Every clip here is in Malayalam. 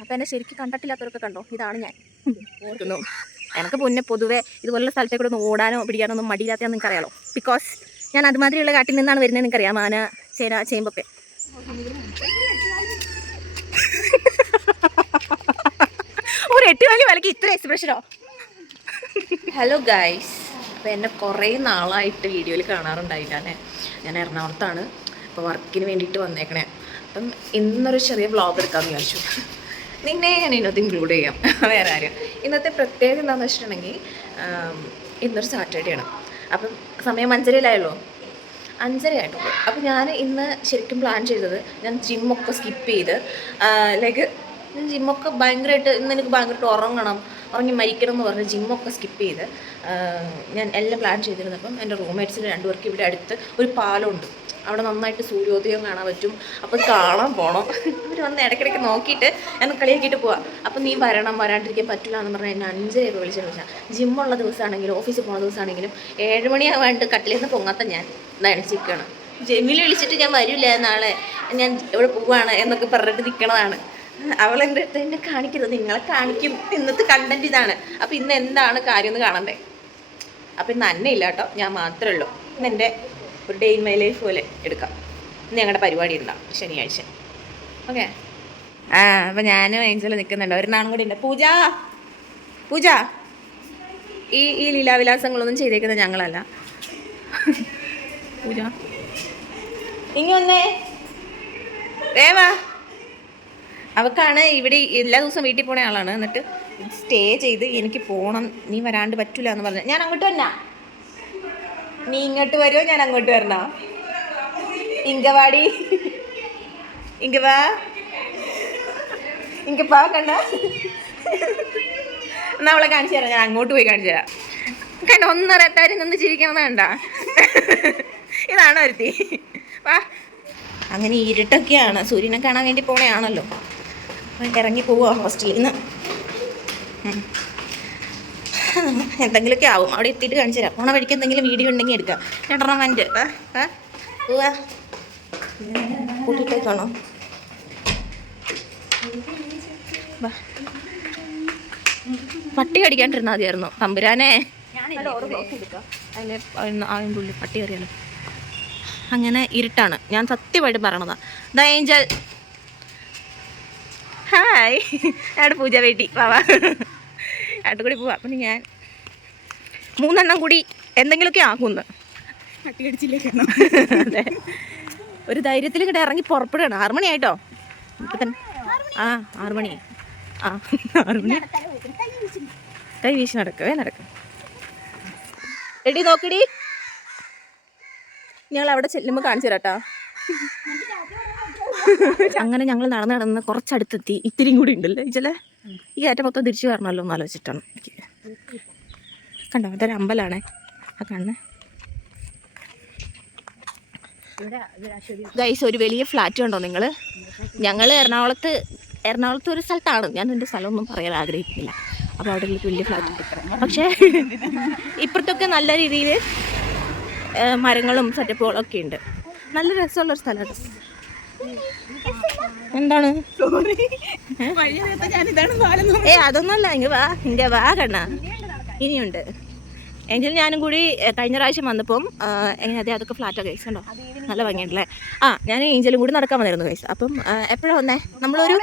അപ്പം എന്നെ ശരിക്കും കണ്ടിട്ടില്ലാത്തവരൊക്കെ കണ്ടോ, ഇതാണ് ഞാൻ ഓർക്കുന്നു. എനിക്ക് മുന്നേ പൊതുവേ ഇതുപോലുള്ള സ്ഥലത്തേക്കൂടെ ഒന്ന് ഓടാനോ പിടിക്കാനോ ഒന്നും മടിയില്ലാത്തതെന്ന് നിങ്ങൾക്കറിയാലോ. ബിക്കോസ് ഞാൻ അതുമാതിരിയുള്ള കാട്ടിൽ നിന്നാണ് വരുന്നത്. നിങ്ങൾക്കറിയാം, മാന, ചേന, ചേമ്പൊക്കെ. ഒരു 8 വലി വിലക്ക് ഇത്ര എക്സ്പ്രഷനോ? ഹലോ ഗൈസ്, അപ്പോൾ എന്നെ കുറേ നാളായിട്ട് വീഡിയോയിൽ കാണാറുണ്ടായിട്ടാണ്. ഞാൻ എറണാകുളത്താണ്, അപ്പോൾ വർക്കിന് വേണ്ടിയിട്ട് വന്നേക്കണേ. അപ്പം ഇന്നൊരു ചെറിയ വ്ളോഗ് എടുക്കാമെന്ന് വിചാരിച്ചു. നിന്നെ ഞാൻ ഇതിനകത്ത് ഇൻക്ലൂഡ് ചെയ്യാം, വേറെ ആരും. ഇന്നത്തെ പ്രത്യേകത എന്താണെന്ന് വെച്ചിട്ടുണ്ടെങ്കിൽ, ഇന്നൊരു സാറ്റർഡേ ആണ്. അപ്പം സമയം 5:30 ആയിട്ടുള്ളൂ. അപ്പോൾ ഞാൻ ഇന്ന് ശരിക്കും പ്ലാൻ ചെയ്തത്, ഞാൻ ജിമ്മൊക്കെ സ്കിപ്പ് ചെയ്ത് ലൈക്ക് ഞാൻ ജിമ്മൊക്കെ ഭയങ്കരമായിട്ട് ഇന്ന് എനിക്ക് ഭയങ്കരമായിട്ട് ഉറങ്ങി മരിക്കണം എന്ന് പറഞ്ഞ് ജിമ്മൊക്കെ സ്കിപ്പ് ചെയ്ത് ഞാൻ എല്ലാം പ്ലാൻ ചെയ്തിരുന്നപ്പം എൻ്റെ റൂംമേറ്റ്സിന് 2 പേർക്ക് ഇവിടെ അടുത്ത് ഒരു പാലമുണ്ട്. അവിടെ നന്നായിട്ട് സൂര്യോദയം കാണാൻ പറ്റും. അപ്പോൾ കാണാൻ പോകണം. അവർ വന്ന് ഇടയ്ക്കിടയ്ക്ക് നോക്കിയിട്ട് എന്നെ കളിയാക്കിയിട്ട് പോവാം. അപ്പം നീ വരാണ്ടിരിക്കാൻ പറ്റില്ല എന്ന് പറഞ്ഞാൽ എന്നെ 5:00 വിളിച്ചാൽ ജിമ്മുള്ള ദിവസമാണെങ്കിലും ഓഫീസിൽ പോകുന്ന ദിവസമാണെങ്കിലും 7 മണിയാവാണ്ട് കട്ടിലിൽ നിന്ന് പൊങ്ങാത്ത ഞാൻ നനച്ചിരിക്കുകയാണ്. ജിമ്മിൽ വിളിച്ചിട്ട് ഞാൻ വരില്ല, നാളെ ഞാൻ ഇവിടെ പോവുകയാണ് എന്നൊക്കെ പറഞ്ഞിട്ട് നിൽക്കണതാണ്. അവളെൻ്റെ അടുത്ത് എന്നെ കാണിക്കരുത്, നിങ്ങളെ കാണിക്കും. ഇന്നത്തെ കണ്ടന്റ് ഇതാണ്. അപ്പോൾ ഇന്ന് എന്താണ് കാര്യം എന്ന് കാണണ്ടേ? അപ്പോൾ ഇന്ന് അന്നെ ഇല്ല കേട്ടോ, ഞാൻ മാത്രമേ ഉള്ളൂ. ഇന്ന് എൻ്റെ ഒരു ഡേ ഇൻ മൈ ലൈഫ് പോലെ എടുക്കാം. ഇന്ന് ഞങ്ങളുടെ പരിപാടി ഉണ്ടാവും ശനിയാഴ്ച. ഓക്കെ. അപ്പോൾ ഞാനും ഏഞ്ചൽ നിൽക്കുന്നുണ്ട്. ഒരു നാളും കൂടി ഉണ്ട്. പൂജ ഈ ലീലാവിലാസങ്ങളൊന്നും ചെയ്തേക്കുന്നത് ഞങ്ങളല്ല. പൂജ ഇനി വന്നേ, വേവാ. അവക്കാണ് ഇവിടെ എല്ലാ ദിവസവും വീട്ടിൽ പോണ ആളാണ്. എന്നിട്ട് സ്റ്റേ ചെയ്ത് എനിക്ക് പോകണം, നീ വരാണ്ട് പറ്റില്ല എന്ന് പറഞ്ഞു. ഞാൻ അങ്ങോട്ട് വന്നാ, നീ ഇങ്ങോട്ട് വരുമോ ഞാൻ അങ്ങോട്ട് വരണോ? ഇങ്കവാടി, ഇങ്കവാ കണ്ട. എന്നാ അവളെ കാണിച്ചു തരാം, ഞാൻ അങ്ങോട്ട് പോയി കാണിച്ചു തരാം. കണ്ട, ഒന്നറിയാത്താരും നിന്ന് ചിരിക്കണമെന്ന് കണ്ട. ഇതാണ് ഒരുത്തി. വാ. അങ്ങനെ ഇരുട്ടൊക്കെയാണ്, സൂര്യനെ കാണാൻ വേണ്ടി പോണയാണല്ലോ. ഇറങ്ങി പോവുക ഹോസ്റ്റലിൽ നിന്ന്. എന്തെങ്കിലുമൊക്കെ ആവും. അവിടെ എത്തിയിട്ട് കാണിച്ചു തരാം. പോണ വഴിക്ക് എന്തെങ്കിലും വീഡിയോ ഉണ്ടെങ്കിൽ എടുക്കാം. ചേട്ടറമാൻ്റെ പോവാ കൂട്ടിയിട്ടേക്കാണോ? പട്ടി കടിക്കാണ്ടിരുന്നാൽ മതിയായിരുന്നു തമ്പുരാനെ. അതിൻ്റെ ഉള്ളിൽ പട്ടി കയറിയാലോ. അങ്ങനെ ഇരുട്ടാണ്, ഞാൻ സത്യമായിട്ട് പറയണതാ. The Angel, hi. അവിടെ പൂജ വേട്ടി വാവാ, അവിടെ കൂടി പോവാ. അപ്പം ഞാൻ 3 എണ്ണം കൂടി എന്തെങ്കിലുമൊക്കെ ആക്കുമെന്ന്. പട്ടി കടിച്ചില്ലേക്കാണോ? അതെ, ഒരു ധൈര്യത്തിൽ ഇവിടെ ഇറങ്ങി പുറപ്പെടുകയാണ്. 6 മണിയായിട്ടോ ഇപ്പം തന്നെ. 6 മണി. 6 മണി. കൈ വീശി നടക്കവേ നടക്കും. എടി നോക്കടി, ഞങ്ങൾ അവിടെ ചെല്ലുമ്പോൾ കാണിച്ചു തരാട്ടോ. അങ്ങനെ ഞങ്ങൾ നടന്ന് കുറച്ചടുത്തെത്തി. ഇത്തിരിയും കൂടി ഉണ്ടല്ലേ ഇച്ചല്ലേ. ഈ കയറ്റം മൊത്തം തിരിച്ചു വരണമല്ലോ എന്ന് ആലോചിച്ചിട്ടാണ് എനിക്ക്. കണ്ടോ, അതൊരു അമ്പലമാണേ ആ കാണുന്നത്. ഗൈസ്, ഒരു വലിയ ഫ്ലാറ്റ് കണ്ടോ നിങ്ങൾ? ഞങ്ങൾ എറണാകുളത്ത് ഒരു സ്ഥലത്താണ്. ഞാൻ എൻ്റെ സ്ഥലമൊന്നും പറയാൻ ആഗ്രഹിക്കുന്നില്ല. അപ്പോൾ അവിടെ വലിയ ഫ്ലാറ്റ്. പക്ഷേ ഇപ്പുറത്തൊക്കെ നല്ല രീതിയിൽ മരങ്ങളും സെറ്റപ്പുകളൊക്കെ ഉണ്ട്. നല്ല രസമുള്ളൊരു സ്ഥലമാണ്. എന്താണ് അതൊന്നുമല്ല. ഇങ്ങ വാ കണ്ണ, ഇനിയുണ്ട്. എങ്കിലും ഞാനും കൂടി കഴിഞ്ഞ പ്രാവശ്യം വന്നപ്പം എങ്ങനെ അതൊക്കെ ഫ്ലാറ്റാണ് ഗൈസ്. കണ്ടോ, നല്ല ഭംഗിയുണ്ടല്ലേ. ഞാൻ ഏഞ്ചലും കൂടി നടക്കാൻ വന്നിരുന്നു ഗൈസ്. അപ്പം എപ്പോഴാണ് വന്നേ? നമ്മളൊരു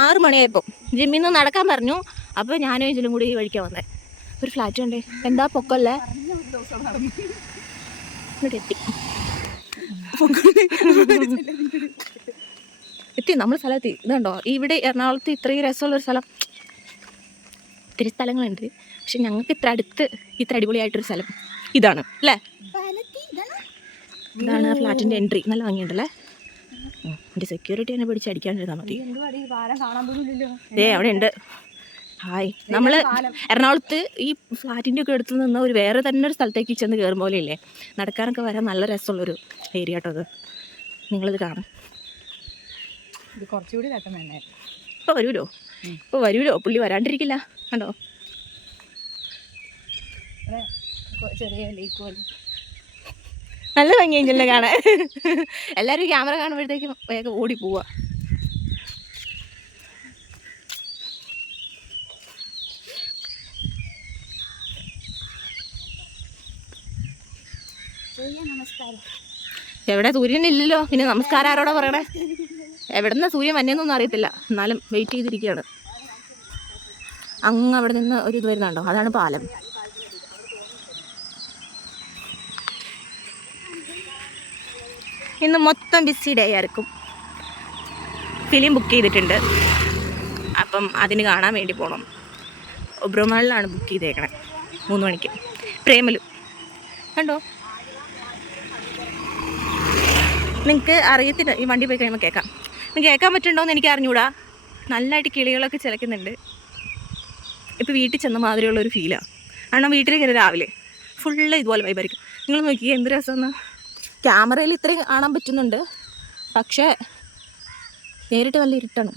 6 മണിയായപ്പോൾ ജിമ്മിൽ നിന്ന് നടക്കാൻ പറഞ്ഞു. അപ്പോൾ ഞാനും ഏഞ്ചലും കൂടി വഴിക്കാൻ വന്നേ. ഒരു ഫ്ലാറ്റ് ഉണ്ടേ, എന്താ പൊക്കല്ലേ. എത്തി നമ്മൾ സ്ഥലമെത്തി. ഇതുണ്ടോ, ഇവിടെ എറണാകുളത്ത് ഇത്രയും രസമുള്ളൊരു സ്ഥലം. ഒത്തിരി സ്ഥലങ്ങളുണ്ട്, പക്ഷെ ഞങ്ങൾക്ക് ഇത്ര അടിപൊളിയായിട്ടൊരു സ്ഥലം ഇതാണ് അല്ലേ. ഇതാണ് ഫ്ലാറ്റിൻ്റെ എൻട്രി. നല്ല ഭംഗിയുണ്ടല്ലേ. എൻ്റെ സെക്യൂരിറ്റി എന്നെ പിടിച്ച് അടിക്കാണ്ടിരുന്നാൽ മതി. അവിടെ ഉണ്ട്. ഹായ്. നമ്മൾ എറണാകുളത്ത് ഈ ഫ്ലാറ്റിൻ്റെ ഒക്കെ അടുത്ത് നിന്ന് ഒരു വേറെ തന്നെ ഒരു സ്ഥലത്തേക്ക് ചെന്ന് കയറും പോലെ ഇല്ലേ. നടക്കാനൊക്കെ വരാൻ നല്ല രസമുള്ളൊരു ഏരിയ കേട്ടോ അത്. നിങ്ങളിത് കാണും. ഇത് കുറച്ചുകൂടി തട്ടം വേണേ. ഇപ്പോൾ വരുമല്ലോ പുള്ളി വരാണ്ടിരിക്കില്ല. കണ്ടോ, ചെറിയ ലേക്ക് പോലെ. നല്ല ഭംഗി ഏഞ്ചലിനെ കാണാൻ. എല്ലാവരും ക്യാമറ കാണുമ്പോഴത്തേക്കും വേഗം ഓടി പോവാ. എവിടെ സൂര്യൻ ഇല്ലല്ലോ, പിന്നെ നമസ്കാരം ആരോടാ പറയണേ? എവിടെന്നാ സൂര്യൻ വന്നേന്നൊന്നും അറിയത്തില്ല, എന്നാലും വെയിറ്റ് ചെയ്തിരിക്കുകയാണ്. അങ്ങ് അവിടെ നിന്ന് ഒരു ഇത് വരുന്നുണ്ടോ, അതാണ് പാലം. ഇന്ന് മൊത്തം ബിസി ഡേ ആയിരിക്കും. ഫിലിം ബുക്ക് ചെയ്തിട്ടുണ്ട്, അപ്പം അതിന് കാണാൻ വേണ്ടി പോകണം. ഒബ്രോമാളിലാണ് ബുക്ക് ചെയ്തേക്കണേ 3 മണിക്ക്. പ്രേമലു കണ്ടോ? നിങ്ങൾക്ക് അറിയത്തില്ല, ഈ വണ്ടി പോയി കഴിയുമ്പോൾ കേൾക്കാം. നിങ്ങൾക്ക് കേൾക്കാൻ പറ്റുന്നുണ്ടോയെന്ന് എനിക്ക് അറിഞ്ഞൂടാ. നല്ലതായിട്ട് കിളികളൊക്കെ ചിലക്കുന്നുണ്ട്. ഇപ്പോൾ വീട്ടിൽ ചെന്ന മാതിരിയുള്ളൊരു ഫീലാണ്. കാരണം വീട്ടിൽ കയറി രാവിലെ ഫുള്ള് ഇതുപോലെ വൈബായിരിക്കും. നിങ്ങൾ നോക്കിയേ എന്ത് രസമെന്ന്. ക്യാമറയിൽ ഇത്രയും കാണാൻ പറ്റുന്നുണ്ട്, പക്ഷേ നേരിട്ട് നല്ല ഇരുട്ടാണ്.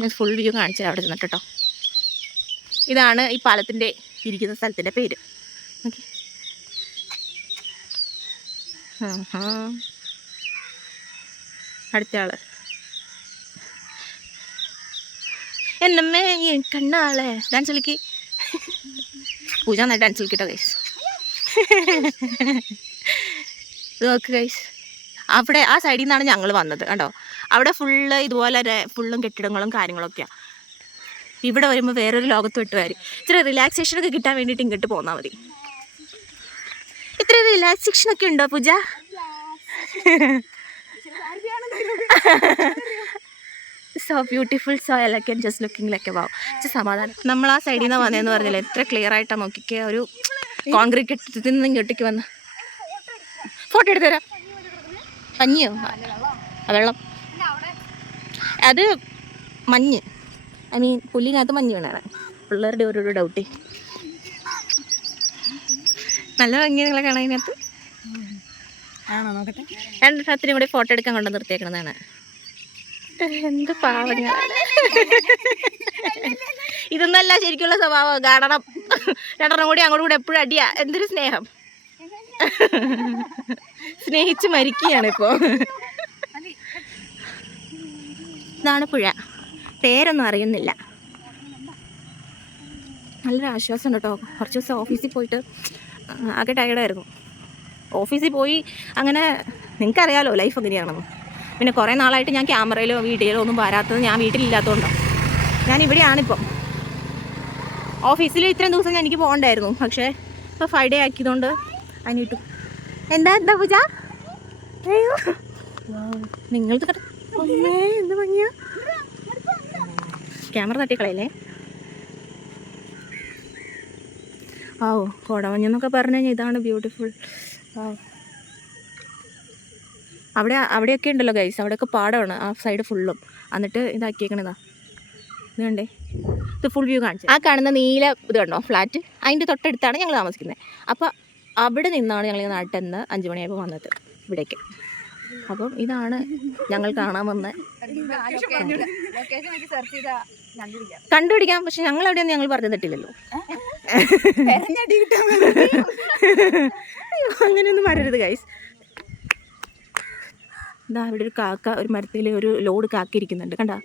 ഞാൻ ഫുൾ വ്യൂ കാണിച്ചാൽ അവിടെ ചെന്നിട്ട് കേട്ടോ. ഇതാണ് ഈ പാലത്തിൻ്റെ ഇരിക്കുന്ന സ്ഥലത്തിൻ്റെ പേര്. ഓക്കെ, അടുത്ത ആള് എന്നമ്മേ കണ്ണാളെ ഡാൻസ് കളിക്ക്. പൂജ നന്നായി ഡാൻസ് കളിക്കട്ടോ ഗൈസ്. ഇത് നോക്ക് ഗൈസ്, അവിടെ ആ സൈഡിൽ നിന്നാണ് ഞങ്ങൾ വന്നത് കണ്ടോ. അവിടെ ഫുള്ള് ഇതുപോലെ ഫുള്ളും കെട്ടിടങ്ങളും കാര്യങ്ങളൊക്കെയാണ്. ഇവിടെ വരുമ്പോൾ വേറൊരു ലോകത്ത് വിട്ടുകാർ. ഇത്ര റിലാക്സേഷനൊക്കെ കിട്ടാൻ വേണ്ടിയിട്ട് ഇങ്ങോട്ട് പോന്നാൽ മതി. ഇത്ര റിലാക്സേഷനൊക്കെ ഉണ്ടോ Pooja? So beautiful, so elegant, just looking like a wow. സമാധാനം. നമ്മൾ ആ സൈഡിൽ നിന്ന് വന്നതെന്ന് പറഞ്ഞില്ലേ, എത്ര ക്ലിയർ ആയിട്ടാണ് നോക്കിക്കുക. ഒരു കോൺക്രീറ്റ് കെട്ടിടത്തിൽ നിന്ന് ഇങ്ങോട്ടേക്ക് വന്ന് ഫോട്ടോ എടുത്തു തരാം. മഞ്ഞോ? വെള്ളം, അത് മഞ്ഞ്. ഐ മീൻ പുല്ലിനകത്ത് മഞ്ഞ് വീണാണ്. പിള്ളേരുടെ ഓരോരോ ഡൗട്ടി. നല്ല ഭംഗി നിങ്ങളെ കാണാനകത്ത്. ആണോ? നോക്കട്ടെ. രണ്ടെണ്ണത്തിനും കൂടി ഫോട്ടോ എടുക്കാൻ കൊണ്ട് നിർത്തിയേക്കണതാണ്. എന്ത് പാവങ്ങളാണ്. ഇതൊന്നല്ല ശരിക്കുള്ള സ്വഭാവം. കാണണം, രണ്ടെണ്ണം കൂടി അങ്ങോട്ടും കൂടെ എപ്പോഴും അടിയാ. എന്തൊരു സ്നേഹം. സ്നേഹിച്ച് മരിക്കുകയാണ് ഇപ്പോൾ. ഇതാണ് പുഴ. പേരൊന്നും അറിയുന്നില്ല. നല്ലൊരു ആശ്വാസം ഉണ്ട് കേട്ടോ. കുറച്ച് ദിവസം ഓഫീസിൽ പോയിട്ട് ആകെ ടയർഡായിരുന്നു. ഓഫീസിൽ പോയി അങ്ങനെ, നിങ്ങൾക്കറിയാലോ ലൈഫ് എങ്ങനെയാണെന്ന്. പിന്നെ കുറേ നാളായിട്ട് ഞാൻ ക്യാമറയിലോ വീഡിയോയിലോ ഒന്നും വരാത്തത് ഞാൻ വീട്ടിലില്ലാത്തതുകൊണ്ടാണ്. ഞാൻ ഇവിടെയാണിപ്പം. ഓഫീസിൽ ഇത്രയും ദിവസം എനിക്ക് പോകണ്ടായിരുന്നു, പക്ഷേ ഇപ്പോൾ 5 ഡേ ആക്കിയതുകൊണ്ട് അതിനിട്ടു. എന്താ പൂജ? അയ്യോ നിങ്ങൾക്ക് എന്ത് ഭംഗിയാ. ക്യാമറ തട്ടിക്കളയല്ലേ. ഓ കോടമഞ്ഞെന്നൊക്കെ പറഞ്ഞു കഴിഞ്ഞാൽ ഇതാണ് ബ്യൂട്ടിഫുൾ. അവിടെയൊക്കെ ഉണ്ടല്ലോ ഗൈസ്, അവിടെയൊക്കെ പാടമാണ് ആ സൈഡ് ഫുള്ളും. എന്നിട്ട് ഇതാക്കിയേക്കണതാ. ഇത് കണ്ടേ, ഇത് ഫുൾ വ്യൂ കാണിച്ചു. ആ കാണുന്ന നീല ഇത് കണ്ടോ, ഫ്ലാറ്റ്, അതിൻ്റെ തൊട്ടടുത്താണ് ഞങ്ങൾ താമസിക്കുന്നത്. അപ്പോൾ അവിടെ നിന്നാണ് ഞങ്ങൾ നാട്ടിൽ നിന്ന് 5 മണിയായപ്പോൾ വന്നത് ഇവിടേക്ക്. അപ്പം ഇതാണ് ഞങ്ങൾ കാണാൻ വന്നത്. കണ്ടുപിടിക്കാം, പക്ഷെ ഞങ്ങൾ എവിടെയൊന്നും ഞങ്ങൾ പറഞ്ഞു തട്ടില്ലല്ലോ. അങ്ങനെയൊന്നും വരരുത് ഗൈസ്. ഇതാ ഇവിടെ ഒരു കാക്ക, ഒരു മരത്തിൽ ഒരു ലോഡ് കാക്ക ഇരിക്കുന്നുണ്ട് കണ്ടാ.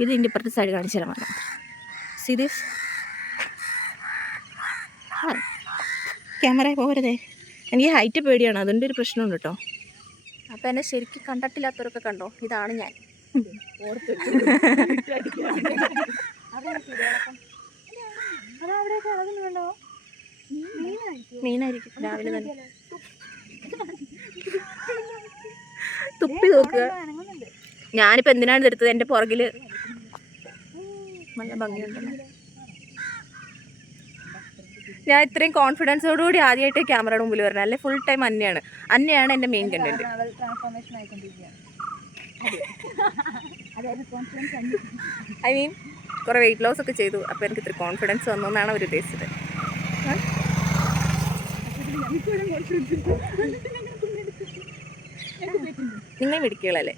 ഇത് ഇതിൻ്റെ ഇപ്പുറത്തെ സൈഡ് കാണിച്ചു തരാൻ വേണം. See this. ക്യാമറ പോകരുതേ, എനിക്ക് ഹൈറ്റ് പേടിയാണ്, അതിൻ്റെ ഒരു പ്രശ്നമുണ്ട് കേട്ടോ. അപ്പം എന്നെ ശരിക്കും കണ്ടിട്ടില്ലാത്തവരൊക്കെ കണ്ടോ, ഇതാണ് ഞാൻ. മീനായിരിക്കും രാവിലെ തന്നെ. തുപ്പി നോക്കുക. ഞാനിപ്പോൾ എന്തിനാണ് എടുത്തത്, എൻ്റെ പുറകിൽ നല്ല ഭംഗിയുണ്ടല്ലോ. ഞാൻ ഇത്രയും കോൺഫിഡൻസോടുകൂടി ആദ്യമായിട്ട് ക്യാമറയുടെ മുമ്പിൽ വരണം. അല്ലെ ഫുൾ ടൈം അന്നയാണ് എൻ്റെ മെയിൻ കണ്ടന്റ്. ഐ മീൻ കുറേ വെയിറ്റ് ലോസ് ഒക്കെ ചെയ്തു, അപ്പോൾ എനിക്ക് ഇത്ര കോൺഫിഡൻസ് വന്നു എന്നാണ് അവർ ഉദ്ദേശിച്ചത്. നിങ്ങൾ മിടിക്കുകളല്ലേ.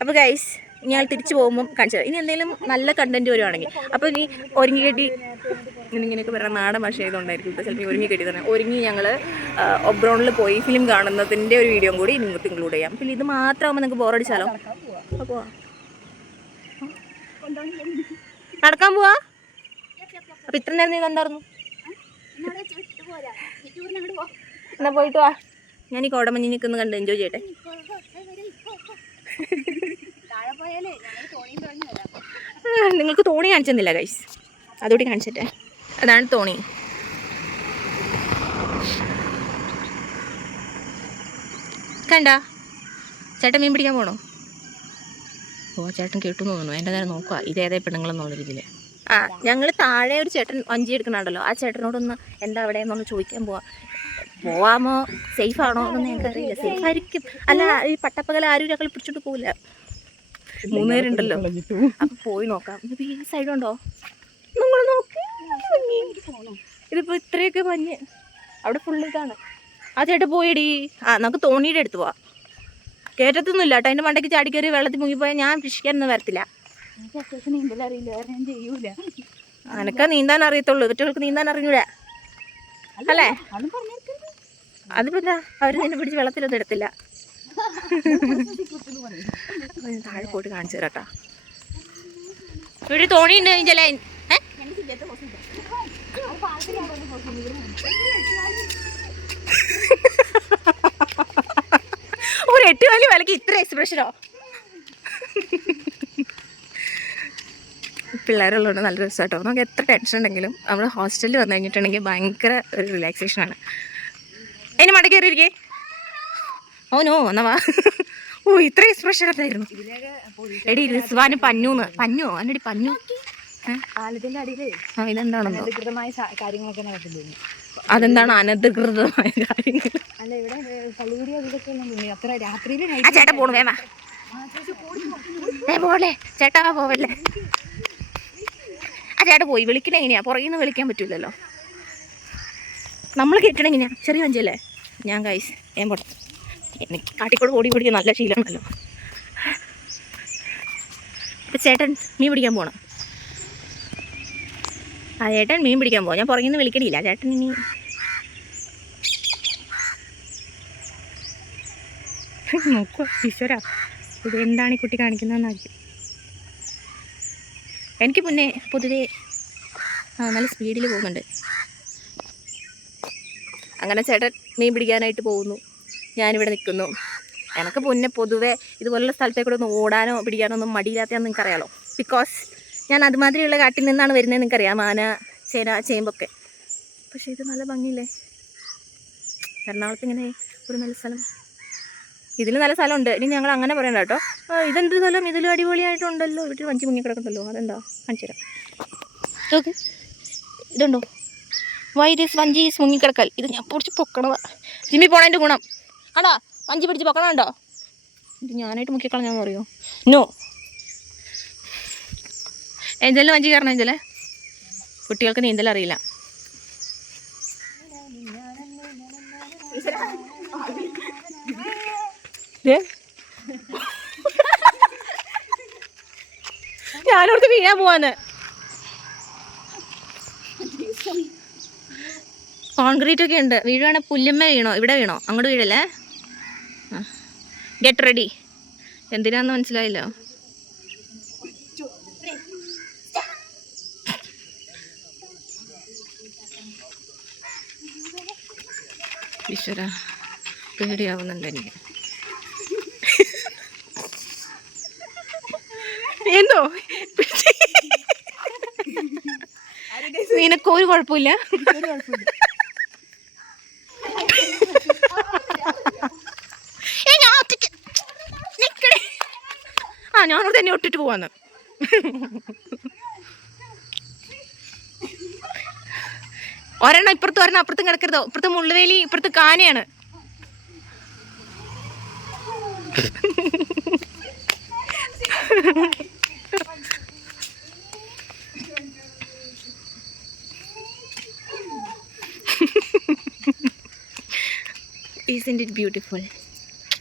അപ്പോൾ ഗൈസ് ഞങ്ങൾ തിരിച്ചു പോകുമ്പം കാണിച്ചത്. ഇനി എന്തെങ്കിലും നല്ല കണ്ടന്റ് വരുവാണെങ്കിൽ അപ്പോൾ ഇനി ഒരുങ്ങി കെട്ടി ഇങ്ങനെയൊക്കെ പറയുന്ന നാടൻ ഭാഷ ആയതുകൊണ്ടായിരിക്കും ഇപ്പോൾ ചിലപ്പോൾ ഒരുങ്ങി കെട്ടി തന്നെ. ഒരുങ്ങി ഞങ്ങൾ ഒബ്രോണിൽ പോയി ഫിലിം കാണുന്നതിൻ്റെ ഒരു വീഡിയോ കൂടി നിങ്ങൾക്ക് ഇൻക്ലൂഡ് ചെയ്യാം. പിന്നെ ഇത് മാത്രമാകുമ്പോൾ നിങ്ങൾക്ക് ബോറടിച്ചാലോ? അപ്പോൾ നടക്കാൻ പോവാ? അപ്പം ഇത്ര നേരം നീ കണ്ടായിരുന്നു? എന്നാ പോയിട്ട് വാ. ഞാൻ ഈ കോടമഞ്ഞി നിൽക്കുന്ന കണ്ട് എൻജോയ് ചെയ്യട്ടെ. നിങ്ങൾക്ക് തോണി കാണിച്ചെന്നില്ല ഗൈസ്, അതുകൂടി കാണിച്ചിട്ടെ. അതാണ് തോണി. കണ്ട ചേട്ടൻ മീൻ പിടിക്കാൻ പോണോ? ഓ ചേട്ടൻ കേട്ടു തോന്നുന്നു. എൻ്റെ നേരം നോക്കുക ഇതേതേ പെണ്ണുങ്ങളെന്നുള്ള രീതിയിൽ. ആ ഞങ്ങൾ താഴെ ഒരു ചേട്ടൻ വഞ്ചി എടുക്കണുണ്ടല്ലോ, ആ ചേട്ടനോടൊന്ന് എന്താ അവിടെ എന്നൊന്ന് ചോദിക്കാൻ പോവാമോ, സേഫ് ആണോ എന്നൊന്നും ഞങ്ങൾക്കറിയില്ല. സേഫ് ആയിരിക്കും. അല്ല ഈ പട്ടപ്പകൽ ആരും ഞങ്ങൾ പിടിച്ചോണ്ട് പോകില്ല, 3 പേരുണ്ടല്ലോ. അപ്പം പോയി നോക്കാം. ഈ സൈഡുണ്ടോ? നിങ്ങൾ നോക്കി ഇതിപ്പോൾ ഇത്രയൊക്കെ മഞ്ഞ്, അവിടെ ഫുള്ള് ഇതാണ്. ആ ചേട്ടൻ പോയിടി. ആ നമുക്ക് തോണിയുടെ അടുത്ത് പോവാം. കയറ്റത്തൊന്നുമില്ല കേട്ടോ, അതിൻ്റെ മണ്ടയ്ക്ക് ചാടി കയറി വെള്ളത്തിൽ മുങ്ങിപ്പോയാൽ ഞാൻ ഫിഷിക്കാനൊന്നും വരത്തില്ല. അനക്കാ നീന്താൻ അറിയത്തുള്ളൂ, ഇവറ്റകൾക്ക് നീന്താൻ അറിഞ്ഞൂടാ അല്ലേ? അതിപ്പോ എന്താ, അവർ നിന്നെ പിടിച്ച് വെള്ളത്തിലൊന്നും എടുത്തില്ല. താഴെ പോയിട്ട് കാണിച്ചു തരാട്ടോ. ഇവിടെ തോണിയുണ്ട് ഇതിലെ. ഒരു 8 വലി വിലക്ക് ഇത്ര എക്സ്പ്രഷനോ? പിള്ളേരുള്ളതുകൊണ്ട് നല്ല രസമായിട്ടോ. നമുക്ക് എത്ര ടെൻഷൻ ഉണ്ടെങ്കിലും നമ്മുടെ ഹോസ്റ്റലിൽ വന്നു കഴിഞ്ഞിട്ടുണ്ടെങ്കിൽ ഭയങ്കര ഒരു റിലാക്സേഷനാണ്. അതിന് മട കയറിയിരിക്കേ. Oh no എന്നവാ. ഓ ഇത്ര എക്സ്പ്രഷൻ എന്തായിരുന്നു എടി. റിസ്വാന് പന്നൂന്ന്. പന്നോ അന്നടി പന്നു. ആ ഇതെന്താണെന്നോ? അതെന്താണ് അനധികൃതമായ കാര്യങ്ങൾ? ആ ചേട്ടാ പോണു വേമാ. പോലെ ചേട്ടാ പോവല്ലേ. ആ ചേട്ടാ പോയി. വിളിക്കണേ എങ്ങനെയാ? പുറകിൽ നിന്ന് വിളിക്കാൻ പറ്റൂലല്ലോ. നമ്മൾ കേട്ടണ എങ്ങനെയാ? ചെറിയ വഞ്ചിയല്ലേ. ഞാൻ ഗൈസ് ഞാൻ പോട്ടെ. എനിക്ക് കാട്ടിക്കൂടെ ഓടി പിടിക്കാൻ നല്ല ശീലമാണല്ലോ. ഇപ്പം ചേട്ടൻ മീൻ പിടിക്കാൻ പോകണം. ആ ചേട്ടൻ മീൻ പിടിക്കാൻ പോകാം. ഞാൻ പുറകിൽ നിന്ന് വിളിക്കണില്ല. ചേട്ടൻ ഇനി നോക്കുക. ഈശ്വരാ ഇത് എന്താണ് ഈ കുട്ടി കാണിക്കുന്നതെന്നായിരിക്കും. എനിക്ക് പൊതുവേ നല്ല സ്പീഡിൽ പോകുന്നുണ്ട്. അങ്ങനെ ചേട്ടൻ മീൻ പിടിക്കാനായിട്ട് പോകുന്നു, ഞാനിവിടെ നിൽക്കുന്നു. എനിക്ക് പൊതുവേ ഇതുപോലുള്ള സ്ഥലത്തേക്കൂടെ ഒന്ന് ഓടാനോ പിടിക്കാനോ ഒന്നും മടിയില്ലാത്തതെന്ന് നിങ്ങൾക്കറിയാലോ. ബിക്കോസ് ഞാൻ അതുമാതിരിയുള്ള കാട്ടിൽ നിന്നാണ് വരുന്നത്. നിങ്ങൾക്കറിയാം, ആന, ചേന, ചേമ്പൊക്കെ. പക്ഷേ ഇത് നല്ല ഭംഗിയില്ലേ? എറണാകുളത്ത് ഇങ്ങനെ ഒരു നല്ല സ്ഥലം, ഇതിൽ നല്ല സ്ഥലമുണ്ട്. ഇനി ഞങ്ങൾ അങ്ങനെ പറയണ്ട കേട്ടോ. ഇതെന്ത് സ്ഥലം, ഇതിലും അടിപൊളിയായിട്ടുണ്ടല്ലോ. വീട്ടിൽ വഞ്ചി മുങ്ങിക്കിടക്കുന്നുണ്ടല്ലോ. അതെന്താ കാണിച്ചു തരാം. ഓക്കെ ഇതുണ്ടോ? വൈ ദിസ് വഞ്ചി ഈസ് മുങ്ങിക്കിടക്കൽ. ഇത് ഞാൻ പിടിച്ച് പൊക്കണതാ. ജിമ്മി പോണതിൻ്റെ ഗുണം ആടാ. വഞ്ചി പിടിച്ച് പൊക്കണുണ്ടോ? ഇത് ഞാനായിട്ട് മുക്കിക്കളഞ്ഞാന്ന് പറയുമോ? നോ. ഏഞ്ചലിന് വഞ്ചി കയറണം. ഏഞ്ചലെ കുട്ടികൾക്ക് നീന്തൽ അറിയില്ല. ഞാനോർത്ത് വീഴാൻ പോവാന്ന്. കോൺക്രീറ്റ് ഒക്കെ ഉണ്ട്. വീഴുവാണെ പുല്ലുമ്മ വീണോ? ഇവിടെ വീണോ? അങ്ങോട്ട് വീഴല്ലേ. Get ready. എന്തിനാന്ന് മനസ്സിലായില്ലോ. ഈശ്വര പേടിയാവുന്നുണ്ട് എനിക്ക്. എന്തോ നിനക്ക് ഒരു കുഴപ്പമില്ല. ഞാനോട് തന്നെ ഒട്ടിട്ട് പോവാന്ന്. ഒരെണ്ണം ഇപ്പുറത്ത് ഒരെണ്ണം അപ്പുറത്തും കിടക്കരുതോ. ഇപ്പുറത്ത് മുള്ളുവേലി, ഇപ്പുറത്ത് കാനയാണ്. Isn't it beautiful?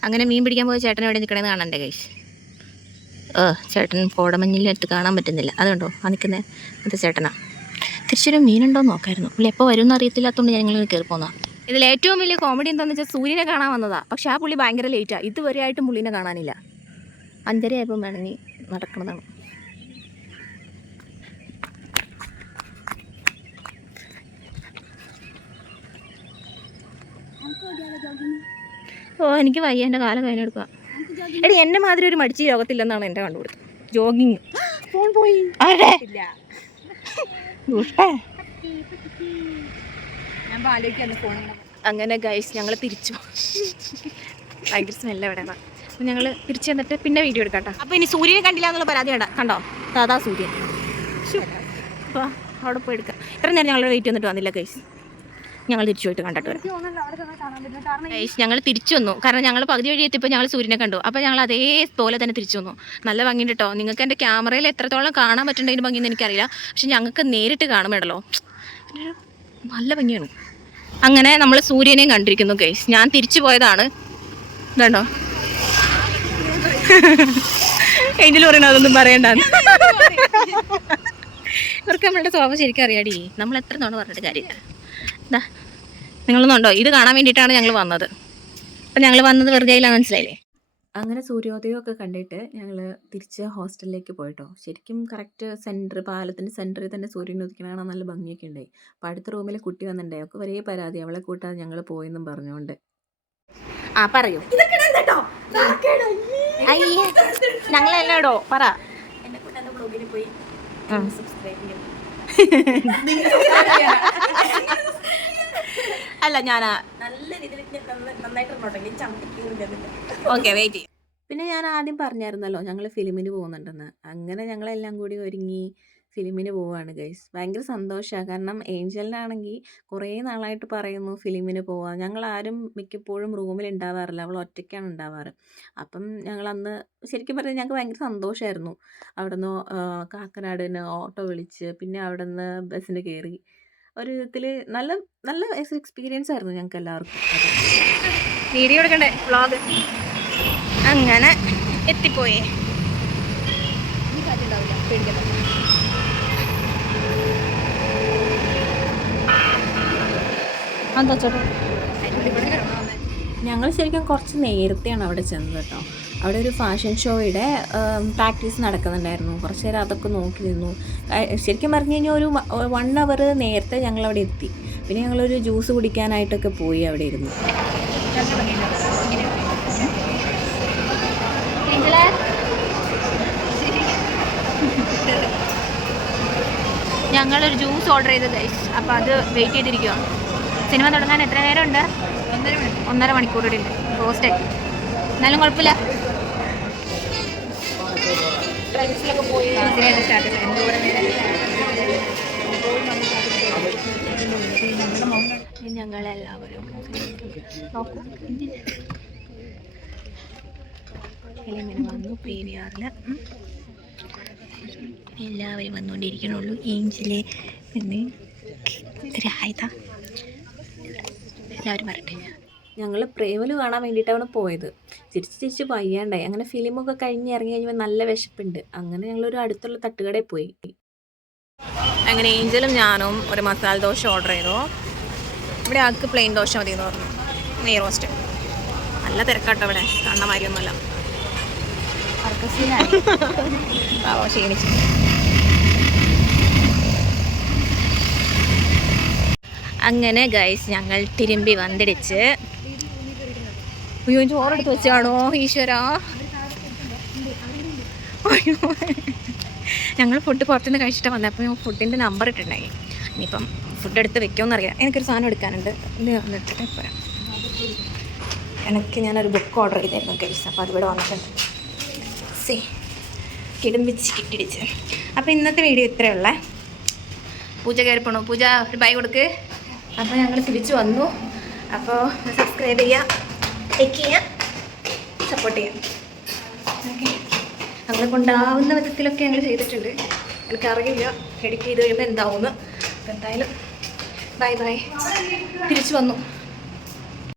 അങ്ങനെ മീൻ പിടിക്കാൻ പോയ ചേട്ടൻ എവിടെ നിൽക്കണമെന്ന് കാണണ്ടേ ഗൈസ്. ചേട്ടൻ കോടമഞ്ഞിൽ എടുത്ത് കാണാൻ പറ്റുന്നില്ല. അതുകൊണ്ടോ ആ നിൽക്കുന്നത്? അത് ചേട്ടനാ. തിരിച്ചൊരു മീനുണ്ടോ എന്ന് നോക്കായിരുന്നു. പുള്ളി എപ്പോൾ വരും എന്ന് അറിയത്തില്ലാത്തതുകൊണ്ട് ഞങ്ങൾ കയറി പോന്നതാണ്. ഇതിൽ ഏറ്റവും വലിയ കോമഡി എന്താണെന്ന് വെച്ചാൽ സൂര്യനെ കാണാൻ വന്നതാണ്. പക്ഷെ ആ പുള്ളി ഭയങ്കര ലേറ്റാണ്. ഇതുവരെയായിട്ടും പുള്ളിനെ കാണാനില്ല. 5:30 ആയപ്പോൾ വേണമെങ്കിൽ നടക്കണതാണ്. ഓ എനിക്ക് വയ്യ, എൻ്റെ കാലം കഴിഞ്ഞെടുക്കുക. എടി എന്നെ മാതിരി ഒരു മടിച്ച് രോഗത്തില്ലെന്നാണ് എൻ്റെ കണ്ടുപിടുത്തം. ജോഗിങ് ഫോൺ പോയി. ഞാൻ പാലേക്ക് ഫോൺ. അങ്ങനെ ഗൈസ് ഞങ്ങൾ തിരിച്ചു. ഭയങ്കര സ്മെല്ല് എവിടെ അപ്പം ഞങ്ങൾ തിരിച്ചു വന്നിട്ട് പിന്നെ വീഡിയോ എടുക്കാം കേട്ടോ. അപ്പോൾ ഇനി സൂര്യനെ കണ്ടില്ല എന്നുള്ള പരാതി വേണ്ട. കണ്ടോ സാധാ സൂര്യൻ. അപ്പോൾ അവിടെ പോയി എടുക്കാം. ഇത്ര നേരം ഞങ്ങൾ വെയിറ്റ് വന്നിട്ട് വന്നില്ല ഗൈസ്. ഞങ്ങൾ തിരിച്ചു പോയിട്ട് കണ്ടിട്ട് വരാം ഗൈസ്. ഞങ്ങൾ തിരിച്ചു വന്നു. കാരണം ഞങ്ങൾ പകുതി വഴി എത്തിയപ്പോൾ ഞങ്ങൾ സൂര്യനെ കണ്ടു. അപ്പോൾ ഞങ്ങൾ അതേപോലെ തന്നെ തിരിച്ചു വന്നു. നല്ല ഭംഗിയുണ്ട് കേട്ടോ. നിങ്ങൾക്ക് എൻ്റെ ക്യാമറയിൽ എത്രത്തോളം കാണാൻ പറ്റുന്നതിന് ഭംഗിയെന്ന് എനിക്കറിയില്ല. പക്ഷെ ഞങ്ങൾക്ക് നേരിട്ട് കാണുമ്പോഴല്ലോ നല്ല ഭംഗിയാണ്. അങ്ങനെ നമ്മൾ സൂര്യനെയും കണ്ടിരിക്കുന്നു ഗൈസ്. ഞാൻ തിരിച്ചു പോയതാണ്. ഇതുണ്ടോ എങ്കിലും പറയണ അതൊന്നും പറയണ്ടാന്ന്. ഇവർക്ക് നമ്മളുടെ സ്വഭാവം ശരിക്കും അറിയാടി. നമ്മൾ എത്ര തവണ പറഞ്ഞിട്ട് കാര്യമില്ല. എന്താ നിങ്ങളൊന്നുണ്ടോ? ഇത് കാണാൻ വേണ്ടിയിട്ടാണ് ഞങ്ങൾ വന്നത്. അപ്പം ഞങ്ങൾ വന്നത് വെറുതെ ഇല്ല, മനസ്സിലായില്ലേ? അങ്ങനെ സൂര്യോദയമൊക്കെ കണ്ടിട്ട് ഞങ്ങൾ തിരിച്ച് ഹോസ്റ്റലിലേക്ക് പോയിട്ടോ. ശരിക്കും കറക്റ്റ് സെൻറ്റർ, പാലത്തിൻ്റെ സെൻറ്ററിൽ തന്നെ സൂര്യൻ ഉദിക്കണ നല്ല ഭംഗിയൊക്കെ ഉണ്ടായി. അപ്പോൾ അടുത്ത റൂമിൽ കുട്ടി വന്നിട്ടുണ്ടായി. ഒക്കെ ഒരേ പരാതി, അവളെ കൂട്ടാതെ ഞങ്ങൾ പോയെന്നും പറഞ്ഞുകൊണ്ട്. ആ പറയൂ. ഞങ്ങളെല്ലാം ഇടോ പറ. എന്നെ കൂട്ട എൻ്റെ ബ്ലോഗിൽ പോയി സബ്സ്ക്രൈബ് ചെയ്യും. അല്ല ഞാൻ നല്ല രീതിയിൽ നന്നായിട്ട് ഓക്കെ വെയിറ്റ് ചെയ്യും. പിന്നെ ഞാൻ ആദ്യം പറഞ്ഞായിരുന്നല്ലോ ഞങ്ങൾ ഫിലിമിന് പോകുന്നുണ്ടെന്ന്. അങ്ങനെ ഞങ്ങളെല്ലാം കൂടി ഒരുങ്ങി ഫിലിമിന് പോവുകയാണ് ഗൈസ്. ഭയങ്കര സന്തോഷമാണ്. കാരണം ഏഞ്ചലിനാണെങ്കിൽ കുറേ നാളായിട്ട് പറയുന്നു ഫിലിമിന് പോവാം. ഞങ്ങളാരും മിക്കപ്പോഴും റൂമിൽ ഉണ്ടാവാറില്ല, അവൾ ഒറ്റയ്ക്കാണ് ഉണ്ടാവാറ്. അപ്പം ഞങ്ങളന്ന് ശരിക്കും പറഞ്ഞാൽ ഞങ്ങൾക്ക് ഭയങ്കര സന്തോഷമായിരുന്നു. അവിടെ നിന്ന് കാക്കനാടിന് ഓട്ടോ വിളിച്ച് പിന്നെ അവിടെ നിന്ന് ബസ്സിന് കയറി ഒരു വിധത്തിൽ നല്ല നല്ല എക്സ്പീരിയൻസ് ആയിരുന്നു ഞങ്ങൾക്ക് എല്ലാവർക്കും. വീഡിയോ എടുക്കണ്ടേ വ്ളോഗ്. അങ്ങനെ എത്തിപ്പോയേ. ഞങ്ങൾ ശരിക്കും കുറച്ച് നേരത്തെയാണ് അവിടെ ചെന്നത് കേട്ടോ. അവിടെ ഒരു ഫാഷൻ ഷോയുടെ പ്രാക്ടീസ് നടക്കുന്നുണ്ടായിരുന്നു. കുറച്ച് നേരം അതൊക്കെ നോക്കി നിന്നു. ശരിക്കും പറഞ്ഞു കഴിഞ്ഞാൽ ഒരു 1 hour നേരത്തെ ഞങ്ങളവിടെ എത്തി. പിന്നെ ഞങ്ങളൊരു ജ്യൂസ് കുടിക്കാനായിട്ടൊക്കെ പോയി അവിടെ ഇരുന്നു. ഞങ്ങളൊരു ജ്യൂസ് ഓർഡർ ചെയ്ത് ഗൈസ്. അപ്പോൾ അത് വെയിറ്റ് ചെയ്തിരിക്കുകയാണ്. സിനിമ തുടങ്ങാൻ എത്ര നേരം ഉണ്ട്? 1.5 മണിക്കൂർ കൂടി ഉണ്ട്. റോസ്റ്റ് എന്നാലും കുഴപ്പമില്ല. ഞങ്ങളെല്ലാവരും നോക്കൂ ഫിലിമിന് വന്നു. PVR എല്ലാവരും വന്നുകൊണ്ടിരിക്കണുള്ളൂ. ഏഞ്ചല് പിന്നെ രായത എല്ലാവരും വരട്ടെ. ഞങ്ങൾ പ്രേമല് കാണാൻ വേണ്ടിയിട്ടാണ് പോയത്. തിരിച്ച് വയ്യാണ്ടായി. അങ്ങനെ ഫിലിമൊക്കെ കഴിഞ്ഞ് ഇറങ്ങി കഴിഞ്ഞപ്പോൾ നല്ല വിശപ്പുണ്ട്. അങ്ങനെ ഞങ്ങളൊരു അടുത്തുള്ള തട്ടുകടയിൽ പോയി. അങ്ങനെ ഏഞ്ചലും ഞാനും ഒരു മസാല ദോശ ഓർഡർ ചെയ്തു. ഇവിടെ ആൾക്ക് പ്ലെയിൻ ദോശ മതി എന്ന് പറഞ്ഞു. നെയ് റോസ്റ്റ്. നല്ല തിരക്കാട്ടോ ഇവിടെ, കണ്ണ മാതിരിയൊന്നുമല്ല. ക്ഷീണിച്ചു. അങ്ങനെ ഗൈസ് ഞങ്ങൾ തിരുമ്പി വന്നിടിച്ച്. അയ്യോ ചോറെടുത്ത് വെച്ചാണോ ഈശ്വരാ. അയ്യോ ഞങ്ങൾ ഫുഡ് പുറത്തുനിന്ന് കഴിച്ചിട്ട് വന്നത്. അപ്പോൾ ഫുഡിൻ്റെ നമ്പർ ഇട്ടുണ്ടായി. ഇനിയിപ്പം ഫുഡ് എടുത്ത് വെക്കുമെന്നറിയാം. എനിക്കൊരു സാധനം എടുക്കാനുണ്ട്. ഇത് വന്നിട്ട് പോരാം. ഞാനൊരു ബുക്ക് ഓർഡർ ചെയ്തായിരുന്നു ഗൈസ്. അപ്പോൾ അതിവിടെ വന്നിട്ടുണ്ട്. കിടുമ്പിച്ച് കിട്ടിടിച്ച്. അപ്പോൾ ഇന്നത്തെ വീഡിയോ ഇത്രയുള്ള. പൂജ കയറി പോണു. പൂജ ഒരു ബൈ കൊടുക്ക്. അപ്പോൾ ഞങ്ങൾ തിരിച്ചു വന്നു. അപ്പോൾ സബ്സ്ക്രൈബ് ചെയ്യുക, ലൈക്ക് ചെയ്യുക, സപ്പോർട്ട് ചെയ്യുക. ഓക്കെ, ഞങ്ങളെ കൊണ്ടാവുന്ന വിധത്തിലൊക്കെ ഞങ്ങൾ ചെയ്തിട്ടുണ്ട്. എനിക്കറിയില്ല എഡിറ്റ് ചെയ്ത് കഴിയുമ്പോൾ എന്താവുമെന്ന്. അപ്പോൾ എന്തായാലും ബൈ ബൈ. തിരിച്ചു വന്നു.